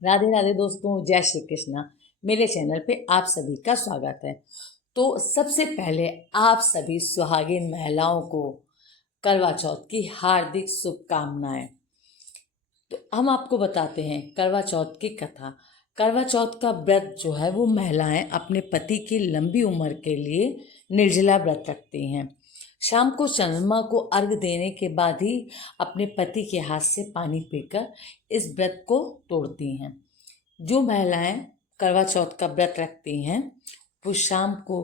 राधे राधे दोस्तों, जय श्री कृष्णा। मेरे चैनल पे आप सभी का स्वागत है। तो सबसे पहले आप सभी सुहागिन महिलाओं को करवा चौथ की हार्दिक शुभकामनाएं। तो हम आपको बताते हैं करवा चौथ की कथा। करवा चौथ का व्रत जो है वो महिलाएं अपने पति की लंबी उम्र के लिए निर्जला व्रत रखती हैं। शाम को चंद्रमा को अर्घ देने के बाद ही अपने पति के हाथ से पानी पीकर इस व्रत को तोड़ती हैं। जो महिलाएं करवा चौथ का व्रत रखती हैं वो शाम को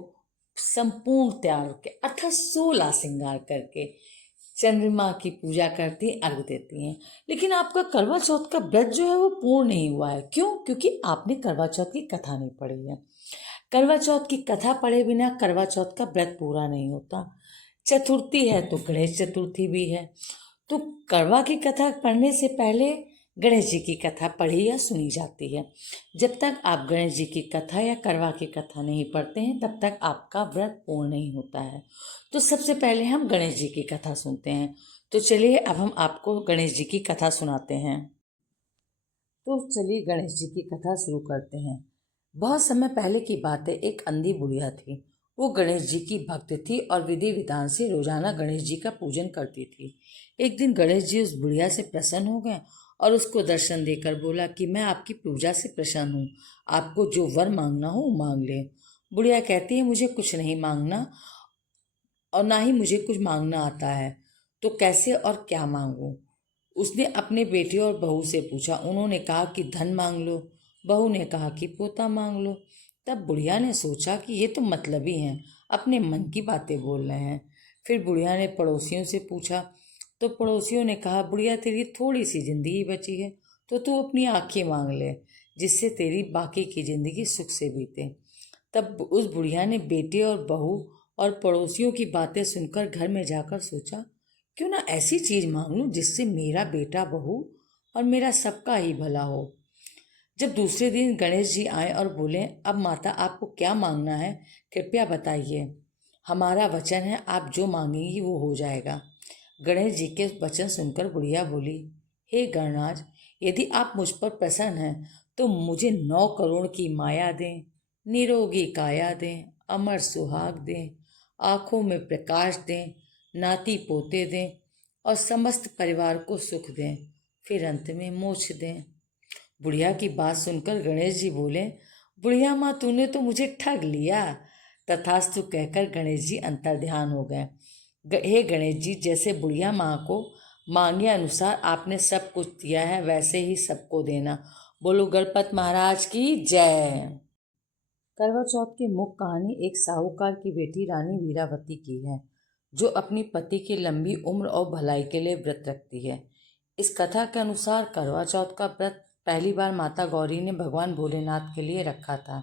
संपूर्ण तैयार होकर अर्थात 16 श्रृंगार करके चंद्रमा की पूजा करती, अर्घ देती हैं। लेकिन आपका करवा चौथ का व्रत जो है वो पूर्ण नहीं हुआ है। क्यों? क्योंकि आपने करवा चौथ की कथा नहीं पढ़ी है। करवा चौथ की कथा पढ़े बिना करवा चौथ का व्रत पूरा नहीं होता। चतुर्थी है तो गणेश चतुर्थी भी है। तो करवा की कथा पढ़ने से पहले गणेश जी की कथा पढ़ी या सुनी जाती है। जब तक आप गणेश जी की कथा या करवा की कथा नहीं पढ़ते हैं तब तक आपका व्रत पूर्ण नहीं होता है। तो सबसे पहले हम गणेश जी की कथा सुनते हैं। तो चलिए अब हम आपको गणेश जी की कथा सुनाते हैं। तो चलिए गणेश जी की कथा शुरू करते हैं। बहुत समय पहले की बात है, एक अंधी बुढ़िया थी। वो गणेश जी की भक्त थी और विधि विधान से रोजाना गणेश जी का पूजन करती थी। एक दिन गणेश जी उस बुढ़िया से प्रसन्न हो गए और उसको दर्शन देकर बोला कि मैं आपकी पूजा से प्रसन्न हूँ, आपको जो वर मांगना हो वो मांग ले। बुढ़िया कहती है मुझे कुछ नहीं मांगना और ना ही मुझे कुछ मांगना आता है, तो कैसे और क्या मांगूं। उसने अपने बेटे और बहू से पूछा। उन्होंने कहा कि धन मांग लो। बहू ने कहा कि पोता मांग लो। तब बुढ़िया ने सोचा कि ये तो मतलबी हैं, अपने मन की बातें बोल रहे हैं। फिर बुढ़िया ने पड़ोसियों से पूछा तो पड़ोसियों ने कहा बुढ़िया तेरी थोड़ी सी जिंदगी बची है तो तू अपनी आंखें मांग ले, जिससे तेरी बाकी की जिंदगी सुख से बीते। तब उस बुढ़िया ने बेटे और बहू और पड़ोसियों की बातें सुनकर घर में जाकर सोचा क्यों ना ऐसी चीज मांग लूं जिससे मेरा बेटा बहू और मेरा सबका ही भला हो। जब दूसरे दिन गणेश जी आए और बोले अब माता आपको क्या मांगना है, कृपया बताइए। हमारा वचन है आप जो मांगेंगी वो हो जाएगा। गणेश जी के वचन सुनकर बुढ़िया बोली हे गणराज, यदि आप मुझ पर प्रसन्न हैं तो मुझे 9 करोड़ की माया दें, निरोगी काया दें, अमर सुहाग दें, आँखों में प्रकाश दें, नाती पोते दें और समस्त परिवार को सुख दें, फिर अंत में मोक्ष दें। बुढ़िया की बात सुनकर गणेश जी बोले बुढ़िया माँ तूने तो मुझे ठग लिया। तथास्तु कहकर गणेश जी अंतर्ध्यान हो गए। हे गणेश जी, जैसे बुढ़िया माँ को मांगे अनुसार आपने सब कुछ दिया है वैसे ही सबको देना। बोलो गणपत महाराज की जय। करवा चौथ की मुख्य कहानी एक साहूकार की बेटी रानी वीरावती की है, जो अपनी पति की लंबी उम्र और भलाई के लिए व्रत रखती है। इस कथा के अनुसार करवा चौथ का व्रत पहली बार माता गौरी ने भगवान भोलेनाथ के लिए रखा था।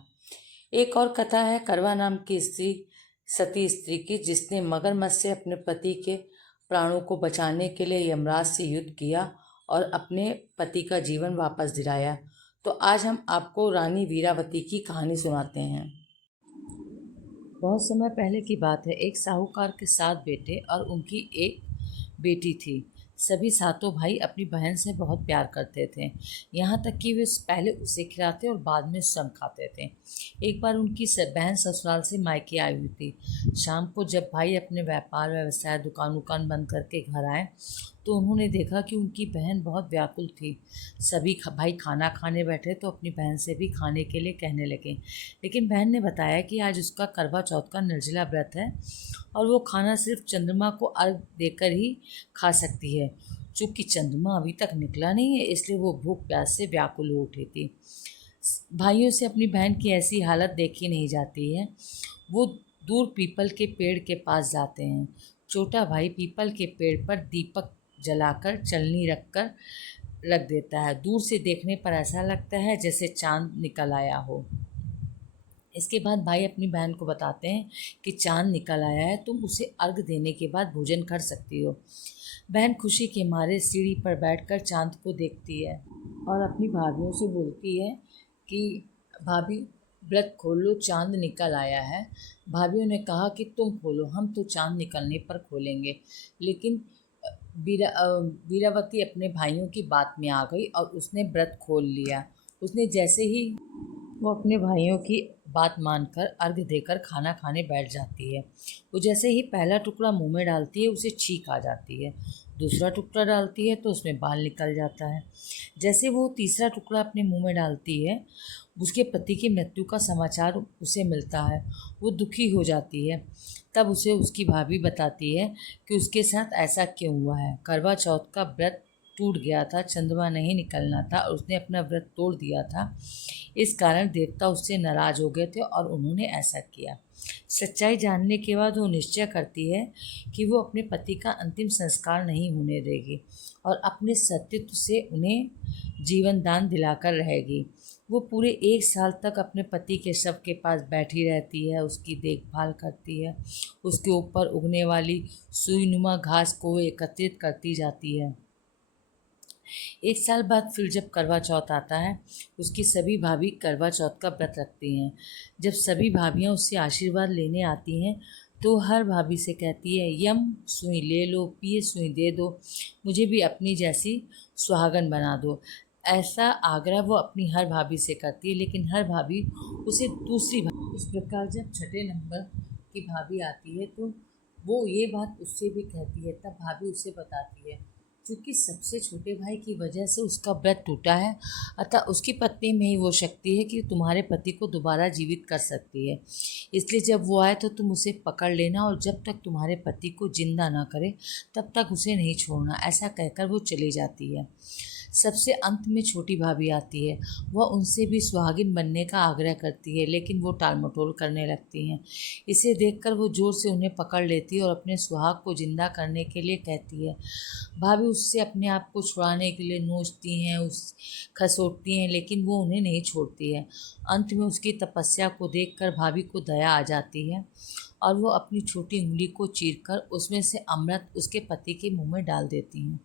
एक और कथा है करवा नाम की स्त्री, सती स्त्री की, जिसने मगरमच्छ से अपने पति के प्राणों को बचाने के लिए यमराज से युद्ध किया और अपने पति का जीवन वापस दिलाया। तो आज हम आपको रानी वीरावती की कहानी सुनाते हैं। बहुत समय पहले की बात है, एक साहूकार के 7 बेटे और उनकी एक बेटी थी। सभी सातों भाई अपनी बहन से बहुत प्यार करते थे, यहाँ तक कि वे पहले उसे खिलाते और बाद में स्वयं खाते थे। एक बार उनकी बहन ससुराल से मायके आई हुई थी। शाम को जब भाई अपने व्यापार व्यवसाय दुकान उकान बंद करके घर आए तो उन्होंने देखा कि उनकी बहन बहुत व्याकुल थी। सभी भाई खाना खाने बैठे तो अपनी बहन से भी खाने के लिए कहने लगे, लेकिन बहन ने बताया कि आज उसका करवा चौथ का निर्जला व्रत है और वो खाना सिर्फ चंद्रमा को अर्घ देकर ही खा सकती है। चूँकि चंद्रमा अभी तक निकला नहीं है इसलिए वो भूख प्यास से व्याकुल हो उठी थी। भाइयों से अपनी बहन की ऐसी हालत देखी नहीं जाती है। वो दूर पीपल के पेड़ के पास जाते हैं। छोटा भाई पीपल के पेड़ पर दीपक जलाकर चलनी रख देता है। दूर से देखने पर ऐसा लगता है जैसे चांद निकल आया हो। इसके बाद भाई अपनी बहन को बताते हैं कि चांद निकल आया है, तुम उसे अर्घ देने के बाद भोजन कर सकती हो। बहन खुशी के मारे सीढ़ी पर बैठकर चांद को देखती है और अपनी भाभीयों से बोलती है कि भाभी व्रत खोलो, चांद निकल आया है। भाभीयों ने कहा कि तुम खोलो, हम तो चांद निकलने पर खोलेंगे। लेकिन वीरावती अपने भाइयों की बात में आ गई और उसने व्रत खोल लिया। उसने जैसे ही वो अपने भाइयों की बात मानकर अर्घ्य देकर खाना खाने बैठ जाती है। वो जैसे ही पहला टुकड़ा मुंह में डालती है उसे छींक आ जाती है। दूसरा टुकड़ा डालती है तो उसमें बाल निकल जाता है। जैसे वो तीसरा टुकड़ा अपने मुंह में डालती है, उसके पति की मृत्यु का समाचार उसे मिलता है। वो दुखी हो जाती है। तब उसे उसकी भाभी बताती है कि उसके साथ ऐसा क्यों हुआ है। करवा चौथ का व्रत टूट गया था, चंद्रमा नहीं निकलना था और उसने अपना व्रत तोड़ दिया था। इस कारण देवता उससे नाराज हो गए थे और उन्होंने ऐसा किया। सच्चाई जानने के बाद वो निश्चय करती है कि वो अपने पति का अंतिम संस्कार नहीं होने देगी और अपने सतीत्व से उन्हें जीवन दान दिलाकर रहेगी। वो पूरे 1 साल तक अपने पति के शव के पास बैठी रहती है, उसकी देखभाल करती है, उसके ऊपर उगने वाली सुईनुमा घास को एकत्रित करती जाती है। 1 साल बाद फिर जब करवा चौथ आता है, उसकी सभी भाभी करवा चौथ का व्रत रखती हैं। जब सभी भाभियाँ उससे आशीर्वाद लेने आती हैं तो हर भाभी से कहती है, यम सुई ले लो, पिए सुई दे दो, मुझे भी अपनी जैसी सुहागन बना दो। ऐसा आग्रह वो अपनी हर भाभी से करती है, लेकिन हर भाभी उसे दूसरी भाभी। इस प्रकार जब छठे नंबर की भाभी आती है तो वो ये बात उससे भी कहती है। तब भाभी उसे बताती है, क्योंकि सबसे छोटे भाई की वजह से उसका व्रत टूटा है, अतः उसकी पत्नी में ही वो शक्ति है कि तुम्हारे पति को दोबारा जीवित कर सकती है। इसलिए जब वो आए तो तुम उसे पकड़ लेना और जब तक तुम्हारे पति को जिंदा ना करे तब तक उसे नहीं छोड़ना। ऐसा कहकर वो चली जाती है। सबसे अंत में छोटी भाभी आती है। वह उनसे भी सुहागिन बनने का आग्रह करती है, लेकिन वो टालमटोल करने लगती हैं। इसे देखकर वो जोर से उन्हें पकड़ लेती है और अपने सुहाग को जिंदा करने के लिए कहती है। भाभी उससे अपने आप को छुड़ाने के लिए नोचती हैं, उस खसोटती हैं, लेकिन वो उन्हें नहीं छोड़ती है। अंत में उसकी तपस्या को देखकर भाभी को दया आ जाती है और वो अपनी छोटी उंगली को चीरकर उसमें से अमृत उसके पति के मुंह में डाल देती हैं।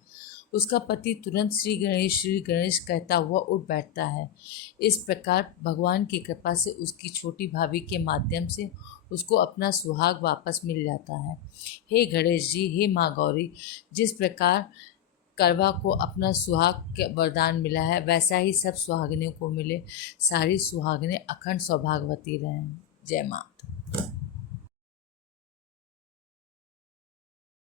उसका पति तुरंत श्री गणेश कहता हुआ उठ बैठता है। इस प्रकार भगवान की कृपा से उसकी छोटी भाभी के माध्यम से उसको अपना सुहाग वापस मिल जाता है। हे गणेश जी, हे माँ गौरी, जिस प्रकार करवा को अपना सुहाग के वरदान मिला है, वैसा ही सब सुहागिनों को मिले। सारी सुहागिनें अखंड सौभाग्यवती रहें। जय माता।